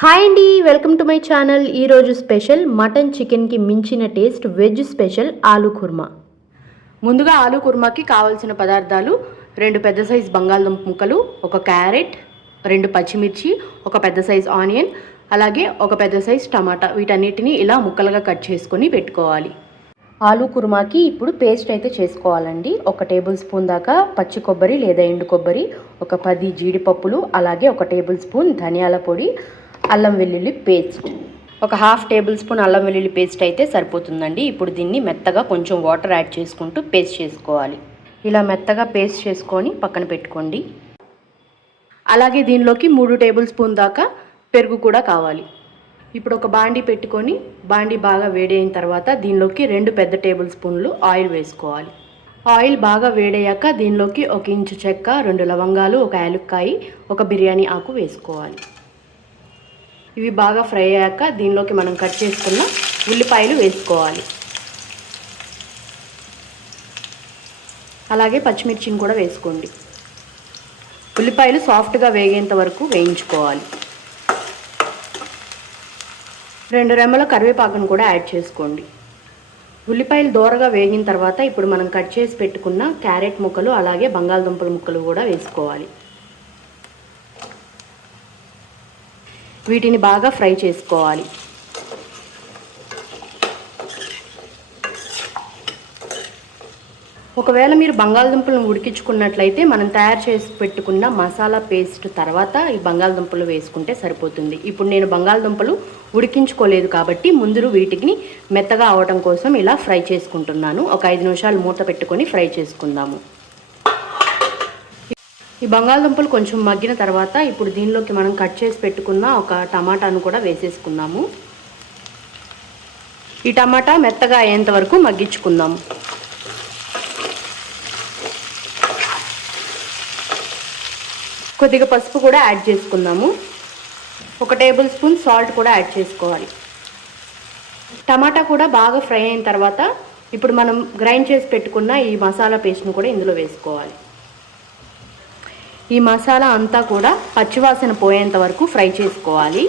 Hi అండి welcome to my channel. ఈరోజు special mutton చికెన్కి మించిన taste veg special aloo kurma. ముందుగా ఆలూ కుర్మాకి కావాల్సిన పదార్థాలు రెండు పెద్ద సైజ్ బంగాళదుంప ముక్కలు ఒక క్యారెట్ రెండు పచ్చిమిర్చి ఒక పెద్ద సైజ్ ఆనియన్ అలాగే ఒక పెద్ద సైజ్ టమాటా. వీటన్నిటిని ఇలా ముక్కలుగా కట్ చేసుకొని పెట్టుకోవాలి. ఆలూ కుర్మాకి ఇప్పుడు పేస్ట్ అయితే చేసుకోవాలండి. ఒక టేబుల్ స్పూన్ దాకా పచ్చి కొబ్బరి లేదా ఎండు కొబ్బరి ఒక పది జీడిపప్పులు అలాగే ఒక టేబుల్ స్పూన్ ధనియాల పొడి అల్లం వెల్లుల్లి పేస్ట్. ఒక హాఫ్ టేబుల్ స్పూన్ అల్లం వెల్లుల్లి పేస్ట్ అయితే సరిపోతుందండి. ఇప్పుడు దీన్ని మెత్తగా కొంచెం వాటర్ యాడ్ చేసుకుంటూ పేస్ట్ చేసుకోవాలి. ఇలా మెత్తగా పేస్ట్ చేసుకొని పక్కన పెట్టుకోండి. అలాగే దీనిలోకి మూడు టేబుల్ స్పూన్ దాకా పెరుగు కూడా కావాలి. ఇప్పుడు ఒక బాండి పెట్టుకొని బాండి బాగా వేడైన తర్వాత దీనిలోకి రెండు పెద్ద టేబుల్ స్పూన్లు ఆయిల్ వేసుకోవాలి. ఆయిల్ బాగా వేడయ్యాక దీనిలోకి ఒక ఇంచు చెక్క రెండు లవంగాలు ఒక యాలుక్కాయి ఒక బిర్యానీ ఆకు వేసుకోవాలి. ఇవి బాగా ఫ్రై అయ్యాక దీనిలోకి మనం కట్ చేసుకున్న ఉల్లిపాయలు వేసుకోవాలి. అలాగే పచ్చిమిర్చిని కూడా వేసుకోండి. ఉల్లిపాయలు సాఫ్ట్గా వేగేంత వరకు వేయించుకోవాలి. రెండు రెమ్మల కరివేపాకును కూడా యాడ్ చేసుకోండి. ఉల్లిపాయలు దోరగా వేగిన తర్వాత ఇప్పుడు మనం కట్ చేసి పెట్టుకున్న క్యారెట్ ముక్కలు అలాగే బంగాళదుంపల ముక్కలు కూడా వేసుకోవాలి. వీటిని బాగా ఫ్రై చేసుకోవాలి. ఒకవేళ మీరు బంగాళదుంపలను ఉడికించుకున్నట్లయితే మనం తయారు చేసి పెట్టుకున్న మసాలా పేస్ట్ తర్వాత ఈ బంగాళదుంపలు వేసుకుంటే సరిపోతుంది. ఇప్పుడు నేను బంగాళదుంపలు ఉడికించుకోలేదు కాబట్టి ముందు వీటిని మెత్తగా అవడం కోసం ఇలా ఫ్రై చేసుకుంటున్నాను. ఒక ఐదు నిమిషాలు మూత పెట్టుకొని ఫ్రై చేసుకుందాము. ఈ బంగాళదుంపలు కొంచెం మగ్గిన తర్వాత ఇప్పుడు దీనిలోకి మనం కట్ చేసి పెట్టుకున్న ఒక టమాటాను కూడా వేసేసుకుందాము. ఈ టమాటా మెత్తగా అయ్యేంత వరకు మగ్గించుకుందాము కొద్దిగా పసుపు కూడా యాడ్ చేసుకుందాము. ఒక టేబుల్ స్పూన్ సాల్ట్ కూడా యాడ్ చేసుకోవాలి. టమాటా కూడా బాగా ఫ్రై అయిన తర్వాత ఇప్పుడు మనం గ్రైండ్ చేసి పెట్టుకున్న ఈ మసాలా పేస్ట్ను కూడా ఇందులో వేసుకోవాలి. ఈ మసాలా అంతా కూడా పచ్చివాసన పోయేంత వరకు ఫ్రై చేసుకోవాలి.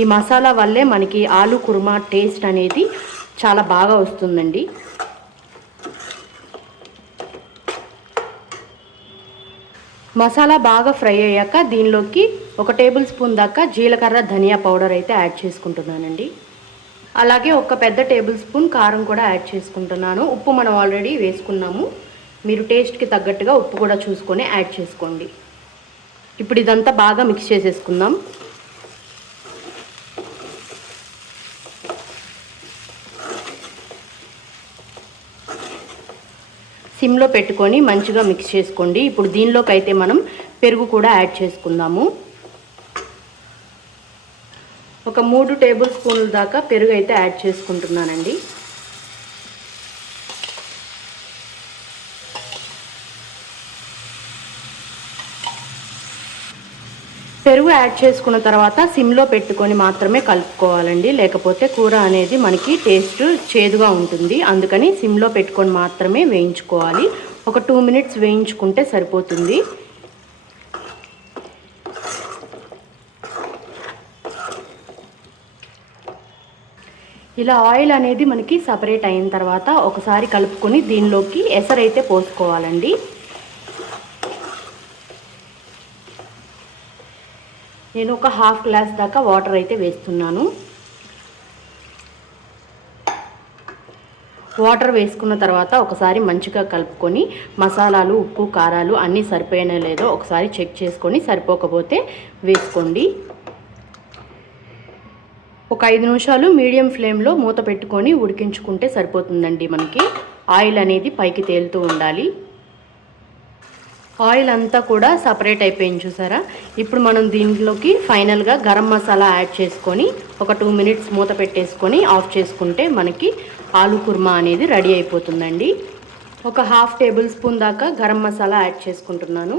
ఈ మసాలా వల్లే మనకి ఆలు కుర్మా టేస్ట్ అనేది చాలా బాగా వస్తుందండి. మసాలా బాగా ఫ్రై అయ్యాక దీనిలోకి ఒక టేబుల్ స్పూన్ దాకా జీలకర్ర ధనియా పౌడర్ అయితే యాడ్ చేసుకుంటున్నానండి. అలాగే ఒక పెద్ద టేబుల్ స్పూన్ కారం కూడా యాడ్ చేసుకుంటున్నాను. ఉప్పు మనం ఆల్రెడీ వేసుకున్నాము. మీరు టేస్ట్కి తగ్గట్టుగా ఉప్పు కూడా చూసుకొని యాడ్ చేసుకోండి. ఇప్పుడు ఇదంతా బాగా మిక్స్ చేసేసుకుందాం. సిమ్లో పెట్టుకొని మంచిగా మిక్స్ చేసుకోండి. ఇప్పుడు దీనిలోకి అయితే మనం పెరుగు కూడా యాడ్ చేసుకుందాము. ఒక మూడు టేబుల్ స్పూన్ల దాకా పెరుగు అయితే యాడ్ చేసుకుంటున్నానండి. పెరుగు యాడ్ చేసుకున్న తర్వాత సిమ్లో పెట్టుకొని మాత్రమే కలుపుకోవాలండి. లేకపోతే కూర అనేది మనకి టేస్ట్ చేదుగా ఉంటుంది. అందుకని సిమ్లో పెట్టుకొని మాత్రమే వేయించుకోవాలి. ఒక టూ మినిట్స్ వేయించుకుంటే సరిపోతుంది. ఇలా ఆయిల్ అనేది మనకి సపరేట్ అయిన తర్వాత ఒకసారి కలుపుకొని దీనిలోకి ఎసరైతే పోసుకోవాలండి. నేను ఒక హాఫ్ గ్లాస్ దాకా వాటర్ అయితే వేస్తున్నాను. వాటర్ వేసుకున్న తర్వాత ఒకసారి మంచిగా కలుపుకొని మసాలాలు ఉప్పు కారాలు అన్నీ సరిపోయినా లేదో ఒకసారి చెక్ చేసుకొని సరిపోకపోతే వేసుకోండి. ఒక ఐదు నిమిషాలు మీడియం ఫ్లేమ్లో మూత పెట్టుకొని ఉడికించుకుంటే సరిపోతుందండి మనకి. ఆయిల్ అనేది పైకి తేలుతూ ఉండాలి. ఆయిల్ అంతా కూడా సపరేట్ అయిపోయింది చూసారా? ఇప్పుడు మనం దీంట్లోకి ఫైనల్గా గరం మసాలా యాడ్ చేసుకొని ఒక టూ మినిట్స్ మూత పెట్టేసుకొని ఆఫ్ చేసుకుంటే మనకి ఆలు కుర్మా అనేది రెడీ అయిపోతుందండి. ఒక హాఫ్ టేబుల్ స్పూన్ దాకా గరం మసాలా యాడ్ చేసుకుంటున్నాను.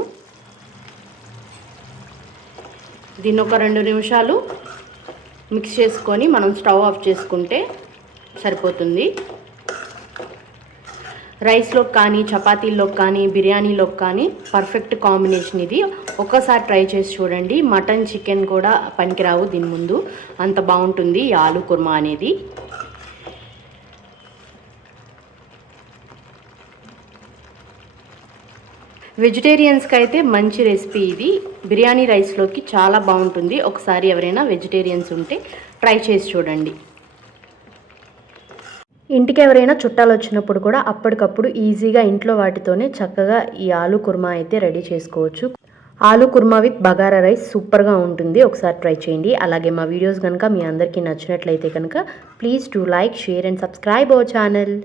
దీన్ని ఒక రెండు నిమిషాలు మిక్స్ చేసుకొని మనం స్టవ్ ఆఫ్ చేసుకుంటే సరిపోతుంది. రైస్లోకి కానీ చపాతీల్లో కానీ బిర్యానీలోకి కానీ పర్ఫెక్ట్ కాంబినేషన్ ఇది. ఒక్కసారి ట్రై చేసి చూడండి. మటన్ చికెన్ కూడా పనికిరావు దీని ముందు. అంత బాగుంటుంది ఈ ఆలు కుర్మా అనేది. వెజిటేరియన్స్కి అయితే మంచి రెసిపీ ఇది. బిర్యానీ రైస్లోకి చాలా బాగుంటుంది. ఒకసారి ఎవరైనా వెజిటేరియన్స్ ఉంటే ట్రై చేసి చూడండి. ఇంటికి ఎవరైనా చుట్టాలు వచ్చినప్పుడు కూడా అప్పటికప్పుడు ఈజీగా ఇంట్లో వాటితోనే చక్కగా ఈ ఆలు కుర్మా అయితే రెడీ చేసుకోవచ్చు. ఆలు కుర్మా విత్ బగారా రైస్ సూపర్గా ఉంటుంది. ఒకసారి ట్రై చేయండి. అలాగే మా వీడియోస్ కనుక మీ అందరికీ నచ్చినట్లయితే కనుక please to like share and subscribe our channel.